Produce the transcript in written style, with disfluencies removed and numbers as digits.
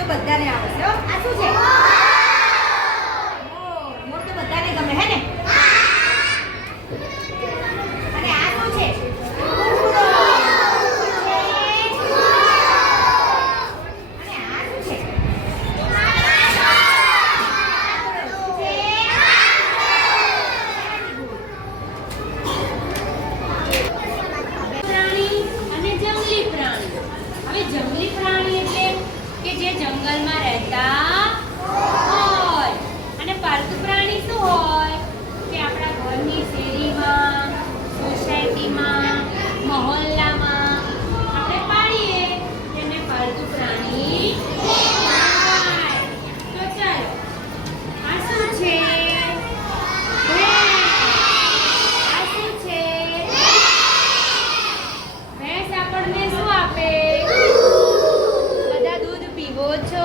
તો બધાને આવશે હો. આ શું છે? મોર તો બધાને ગમે હે ને? અને આ શું છે? કૂતરો. અને આ શું છે? પ્રાણી અને જંગલી પ્રાણી. હવે જંગલી પ્રાણી એટલે કે જે જંગલમાં રહેતા હોય અને પાલતુ પ્રાણી શું હોય કે આપણા ઘરની શેરીમાં, સોસાયટીમાં, મહોલ્લામાં આપણે પાળીએ તેને પાલતુ પ્રાણી કહેવાય. તો ચાલો આ શું છે? ભેંસ. આ શું છે? ભેંસ આપણને શું આપે? બધા દૂધ પીવો છો?